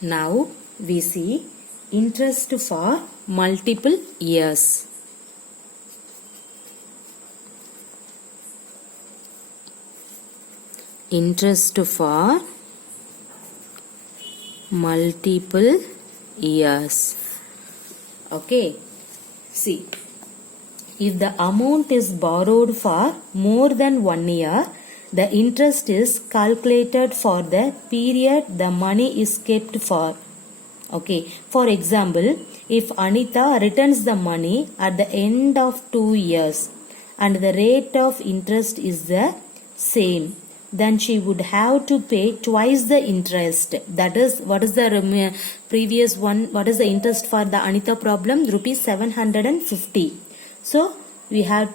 Now we see interest for multiple years. Interest for multiple years. Okay. See, if the amount is borrowed for more than 1 year, the interest is calculated for the period the money is kept for. Okay. For example, if Anita returns the money at the end of 2 years and the rate of interest is the same, then she would have to pay twice the interest. That is, what is the previous one? What is the interest for the Anita problem? Rupees 750. So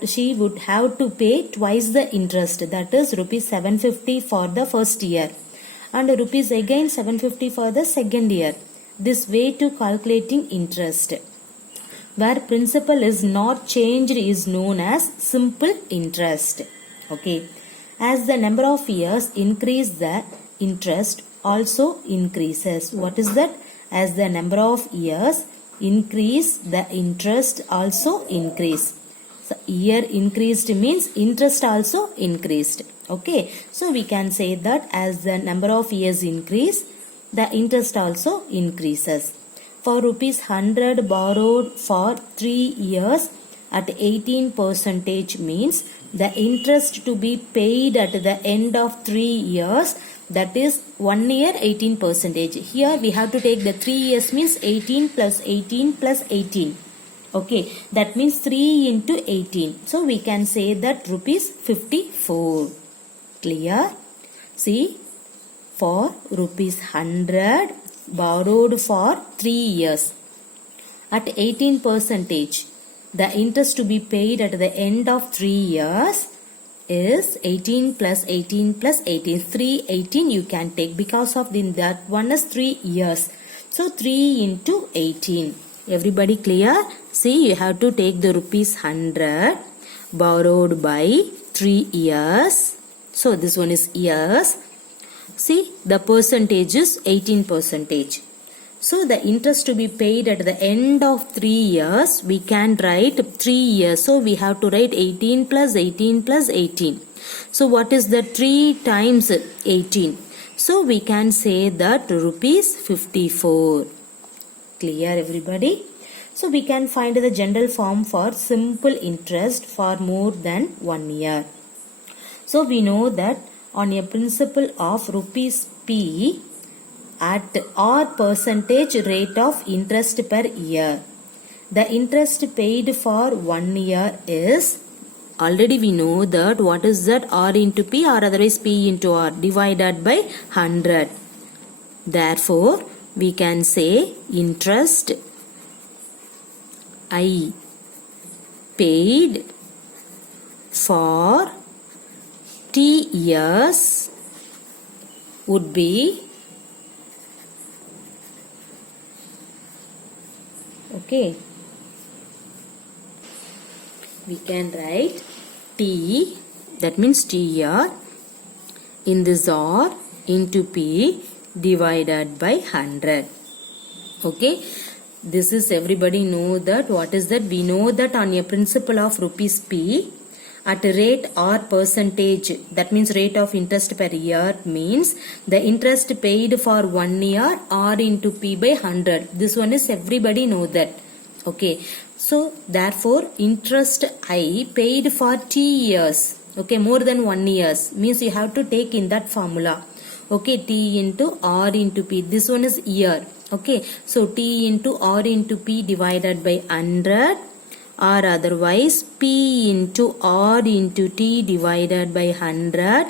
she would have to pay twice the interest. That is rupees 750 for the first year and rupees again 750 for the second year. This way to calculating interest, where principal is not changed, is known as simple interest. Okay. As the number of years increase, the interest also increases. What is that? As the number of years increase, the interest also increase. So year increased means interest also increased. Okay. So we can say that as the number of years increase, the interest also increases. For rupees 100 borrowed for 3 years at 18% means the interest to be paid at the end of 3 years, that is 1 year 18%. Here we have to take the 3 years means 18 plus 18 plus 18. Okay, that means 3 into 18. So we can say that rupees 54. Clear? See, for rupees 100 borrowed for 3 years at 18%. The interest to be paid at the end of 3 years is 18 plus 18 plus 18. 318 you can take because of that one is 3 years. So 3 into 18. Everybody clear? See, you have to take the rupees 100 borrowed by 3 years. So this one is years. See, the percentage is 18%. So the interest to be paid at the end of 3 years, we can write 3 years. So we have to write 18 plus 18 plus 18. So what is the 3 times 18? So we can say that rupees 54. Clear everybody? So we can find the general form for simple interest for more than 1 year. So we know that on a principle of rupees P, at or percentage rate of interest per year, the interest paid for 1 year is, already we know that what is that, R into P or otherwise P into R divided by 100. Therefore, we can say interest I paid for T years would be, okay, we can write T, that means T year, in this R into P divided by 100. Okay, this is, everybody know that what is that? We know that on a principle of rupees P, at a rate or percentage, that means rate of interest per year, means the interest paid for 1 year R into P by 100. This one is, everybody know that. Okay, so therefore interest I paid for T years, okay, more than 1 years, means you have to take in that formula. Okay, T into R into P. This one is year. Okay, so T into R into P divided by 100, or otherwise P into R into T divided by 100,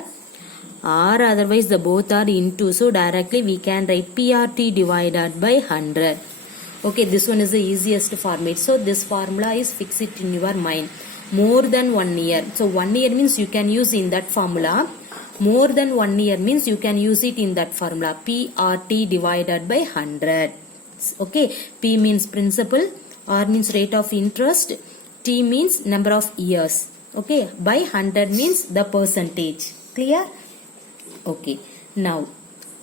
or otherwise the both are into, so directly we can write PRT divided by 100. Okay, this one is the easiest format. So this formula is fix it in your mind. More than 1 year. So 1 year means you can use in that formula. More than 1 year means you can use it in that formula. PRT divided by 100. Okay, P means principal, R means rate of interest, T means number of years. Okay, by 100 means the percentage. Clear? Okay, now,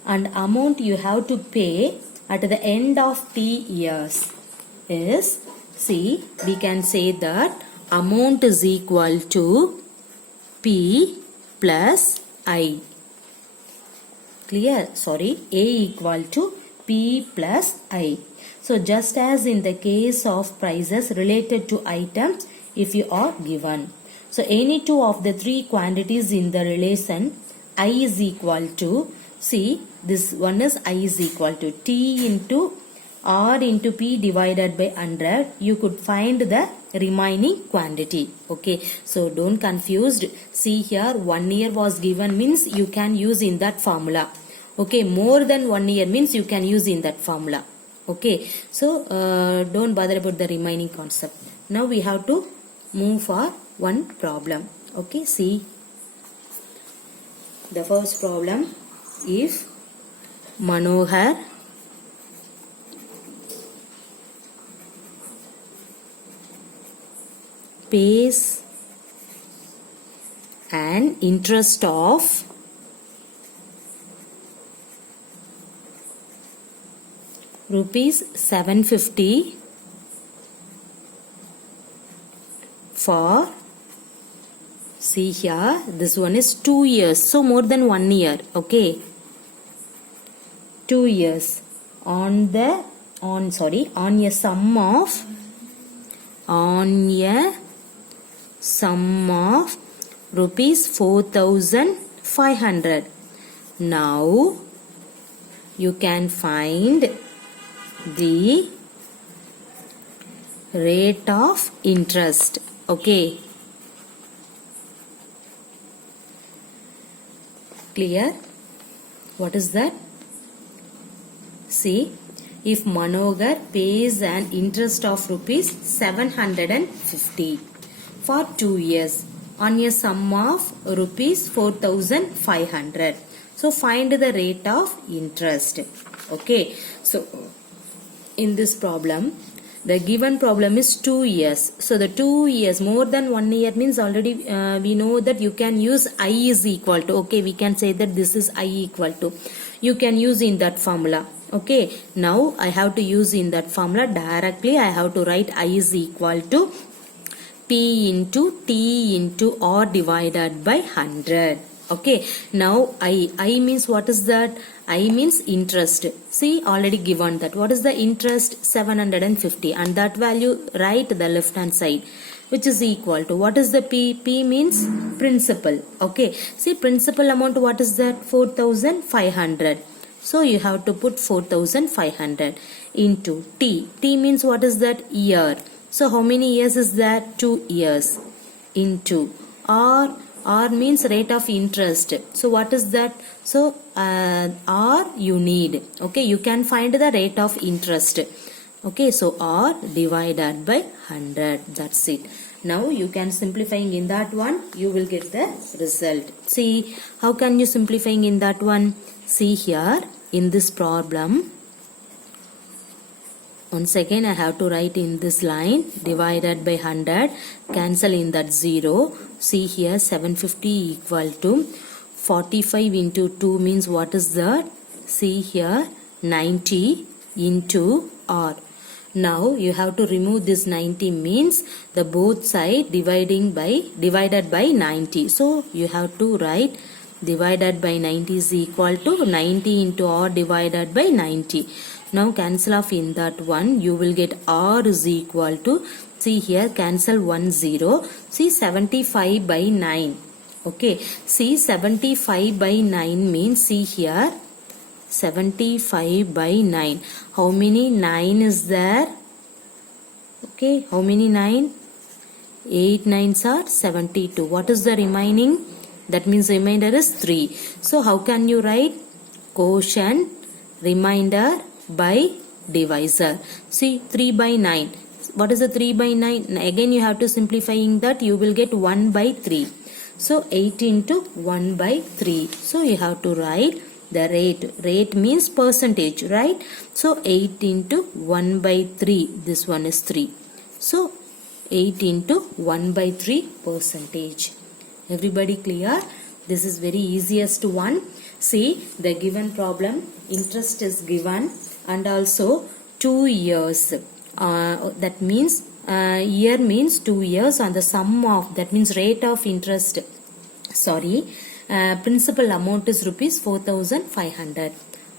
and amount you have to pay at the end of t years is, see, we can say that amount is equal to P plus I. Clear? Sorry, A equal to P plus I. So just as in the case of prices related to items, if you are given. So any two of the three quantities in the relation I is equal to, see, this one is I is equal to T into R into P divided by 100. You could find the remaining quantity. Okay, so don't confused. See here, 1 year was given means you can use in that formula. Okay, more than 1 year means you can use in that formula. Okay, so don't bother about the remaining concept. Now we have to move for one problem. Okay, see, the first problem, if Manohar pays an interest of rupees 750 for, see here, this one is 2 years, so more than 1 year. Okay, 2 years on a sum of rupees 4,500. Now you can find the rate of interest. Okay, clear? What is that? See, if Manohar pays an interest of rupees 750 for 2 years on a sum of rupees 4,500. So find the rate of interest. Okay, so in this problem, the given problem is 2 years. So the 2 years, more than 1 year means already we know that you can use I is equal to. Okay, we can say that this is I equal to. You can use in that formula. Okay, now I have to use in that formula directly. I have to write I is equal to P into T into R divided by 100. Okay, now I means what is that? I means interest. See, already given that. What is the interest? 750, and that value write the left hand side, which is equal to, what is the P? P means principal. Okay, see, principal amount, what is that? 4,500. So you have to put 4,500 into T. T means what is that? Year. So how many years is that? 2 years. Into R. R means rate of interest. So what is that? So R you need. Okay, you can find the rate of interest. Okay, so R divided by 100. That's it. Now you can simplifying in that one. You will get the result. See, how can you simplifying in that one? See here, in this problem, once again I have to write in this line, divided by 100, cancel in that 0. See here, 750 equal to 45 into 2 means what is that? See here, 90 into R. Now you have to remove this 90 means the both side divided by 90. So you have to write divided by 90 is equal to 90 into R divided by 90. Now cancel off in that one. You will get R is equal to, see here, cancel 1 0. See, 75 by 9. Okay, see, 75 by 9 means, see here, 75 by 9. How many 9 is there? Okay, how many 9? 8 9s are 72. What is the remaining? That means remainder is 3. So how can you write? Quotient remainder by divisor. See, 3 by 9. What is the 3 by 9? Again you have to simplifying that. You will get 1 by 3. So 8 into 1 by 3. So you have to write the rate. Rate means percentage, right? So 8 into 1 by 3. This one is 3. So 8 into 1 by 3 percentage. Everybody clear? This is very easiest one. See, the given problem, interest is given and also 2 years. That means year means 2 years, and the sum of that means rate of interest, principal amount is rupees 4,500.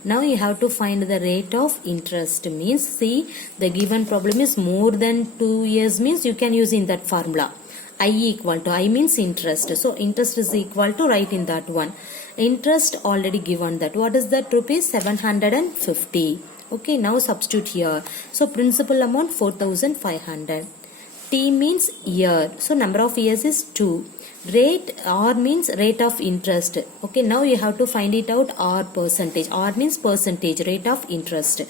Now you have to find the rate of interest. Means, see, the given problem is more than 2 years, means you can use in that formula. I equal to, I means interest. So interest is equal to, write in that one. Interest already given that. What is that? Rupees 750. Okay, now substitute here. So principal amount 4,500. T means year. So number of years is 2. Rate, R means rate of interest. Okay, now you have to find it out. R percentage. R means percentage, rate of interest,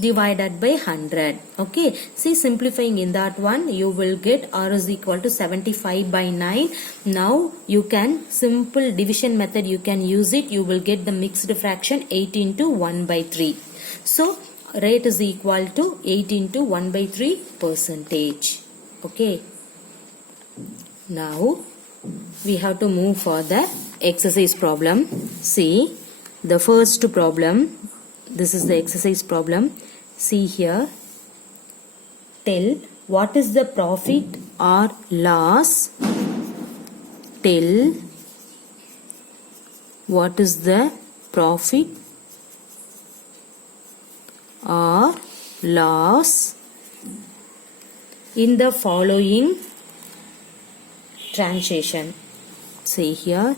divided by 100. Okay, see, simplifying in that one, you will get R is equal to 75 by 9. Now you can, simple division method you can use it. You will get the mixed fraction 8 into 1 by 3. So rate is equal to 8 into 1 by 3 percentage. Okay, now we have to move for the exercise problem. See, the first problem, this is the exercise problem. See here, tell what is the profit or loss. Tell what is the profit or loss in the following transaction. Say here,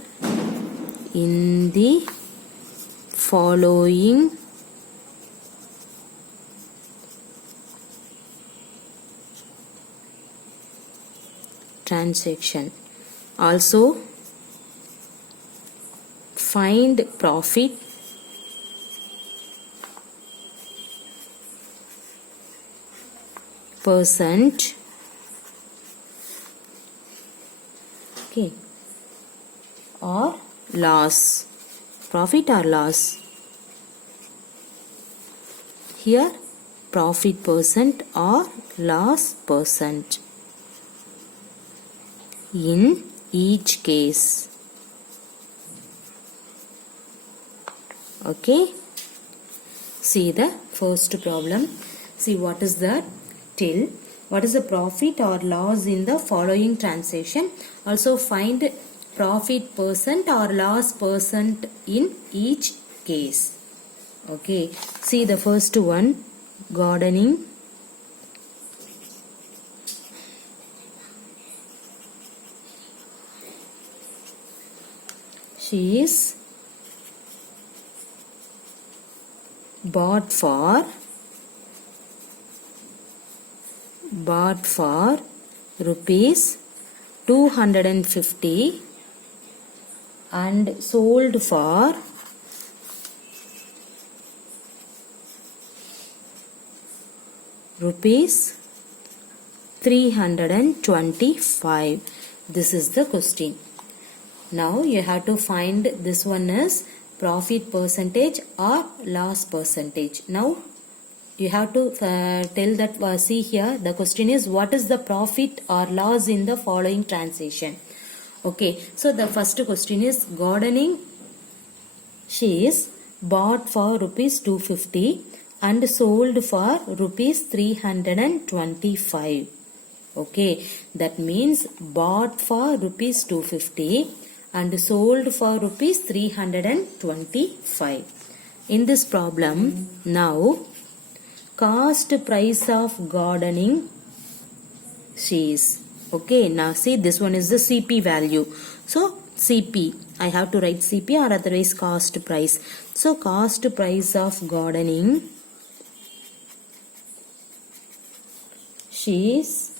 in the following transaction. Also find profit percent, okay, or loss, profit or loss. Here profit percent or loss percent in each case. Okay, see the first problem. See, what is that? Till what is the profit or loss in the following transaction. Also find profit percent or loss percent in each case. Okay, see the first one, gardening. She is bought for rupees 250 and sold for rupees 325. This is the question. Now you have to find, this one is profit percentage or loss percentage. Now you have to tell that, see here, the question is what is the profit or loss in the following transaction. Okay, so the first question is gardening. She is bought for rupees 250 and sold for rupees 325. Okay, that means bought for rupees 250 and sold for rupees 325. In this problem, now cost price of gardening she's. Okay, now see, this one is the CP value. So CP, I have to write CP or otherwise cost price. So cost price of gardening she's,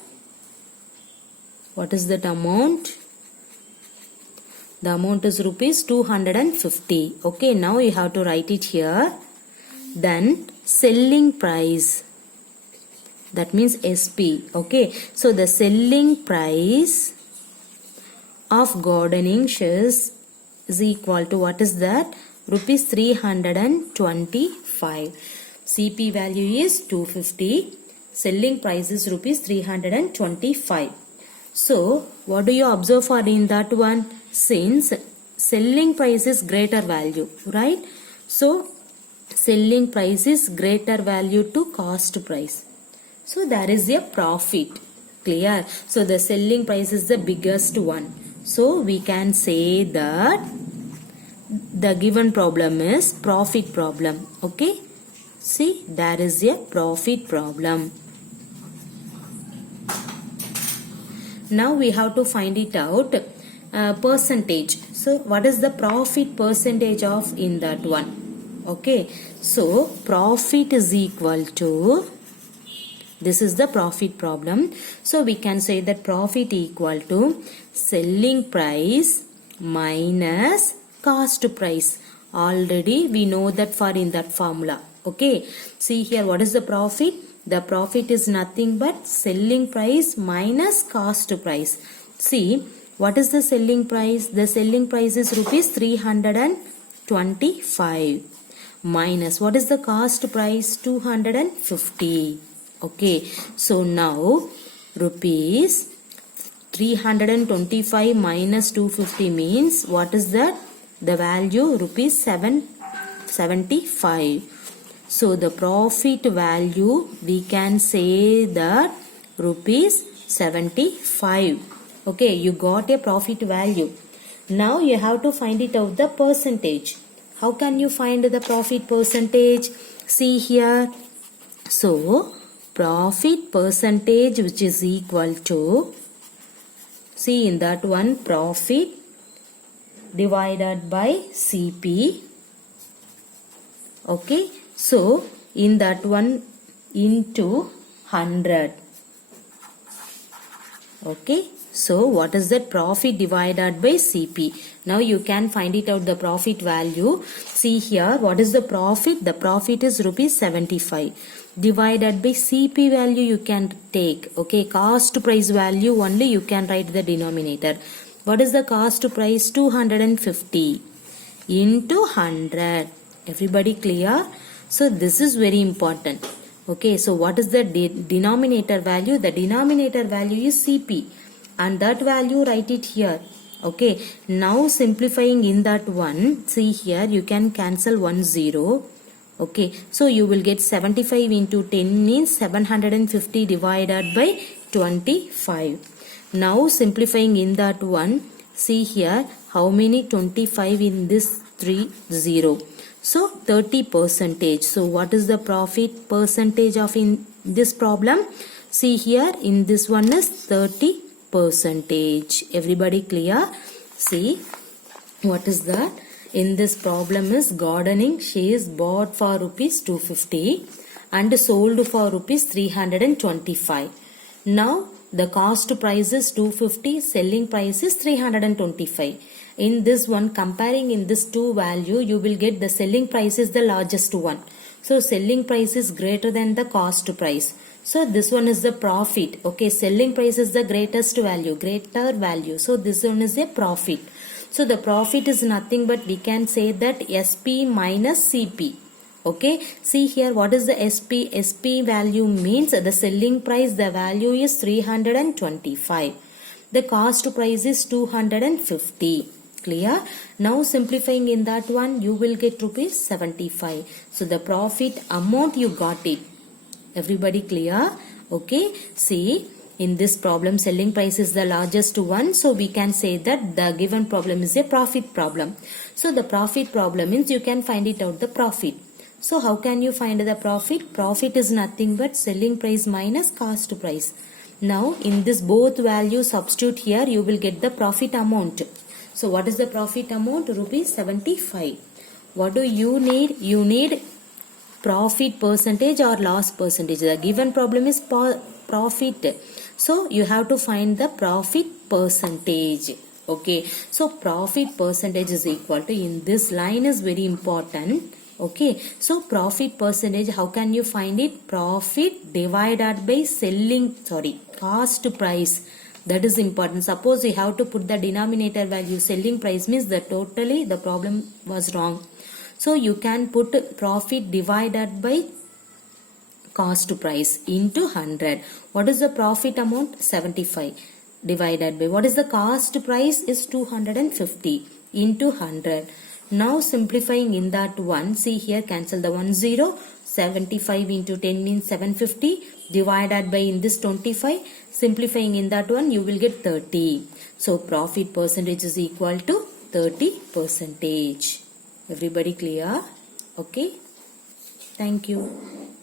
what is that amount? The amount is rupees 250. Okay, now you have to write it here. Then selling price, that means SP. Okay, so the selling price of gardening shares is equal to, what is that? Rupees 325. CP value is 250. Selling price is rupees 325. So what do you observe for in that one? Since selling price is greater value, right? So selling price is greater value to cost price. So there is a profit. Clear? So the selling price is the biggest one. So we can say that the given problem is profit problem. Okay? See, there is a profit problem. Now we have to find it out. Percentage. So what is the profit percentage of in that one? Okay, so profit is equal to, this is the profit problem, so we can say that profit equal to selling price minus cost price. Already we know that for in that formula. Okay, see here, what is the profit? The profit is nothing but selling price minus cost price. See, what is the selling price? The selling price is rupees 325 minus what is the cost price? 250. Okay, so now rupees 325 minus 250 means what is that? The value rupees 775. So the profit value we can say that rupees 75. Okay, you got a profit value. Now you have to find it out the percentage. How can you find the profit percentage? See here. So profit percentage which is equal to, see in that one, profit divided by CP. Okay, so in that one into 100. Okay, so what is that? Profit divided by CP. Now you can find it out the profit value. See here, what is the profit? The profit is rupees 75 divided by CP value you can take. Okay, cost price value only you can write the denominator. What is the cost price? 250 into 100. Everybody clear? So this is very important. Okay, so what is the denominator value? The denominator value is CP and that value write it here. Okay, now simplifying in that one, see here, you can cancel 1 0. Okay, so you will get 75 into 10 means 750 divided by 25. Now simplifying in that one, see here, how many 25 in this 3 0. So 30 percentage. So what is the profit percentage of in this problem? See here, in this one is 30 percentage. Everybody clear? See, what is that? In this problem is gardening. She is bought for rupees 250 and sold for rupees 325. Now the cost price is 250, selling price is 325. In this one, comparing in this two value, you will get the selling price is the largest one. So selling price is greater than the cost price. So this one is the profit. Okay, selling price is the greatest value, greater value. So this one is a profit. So the profit is nothing but we can say that SP minus CP. Okay, see here, what is the SP? SP value means the selling price, the value is 325. The cost price is 250. Clear? Now simplifying in that one, you will get rupees 75. So the profit amount you got it. Everybody clear? Okay, see, in this problem selling price is the largest one, so we can say that the given problem is a profit problem. So the profit problem means you can find it out the profit. So how can you find the profit? Profit is nothing but selling price minus cost price. Now in this both values substitute here, you will get the profit amount. So what is the profit amount? Rupees 75. What do you need? You need profit percentage or loss percentage. The given problem is profit. So you have to find the profit percentage. Okay, so profit percentage is equal to, in this line is very important. Okay, so profit percentage, how can you find it? Profit divided by cost price. That is important. Suppose you have to put the denominator value selling price means that totally the problem was wrong. So you can put profit divided by cost price into 100. What is the profit amount? 75 divided by what is the cost price is 250 into 100. Now simplifying in that one, see here, cancel the 1 0. 75 into 10 means 750, divided by in this 25. Simplifying in that one, you will get 30. So profit percentage is equal to 30%. Everybody clear? Okay. Thank you.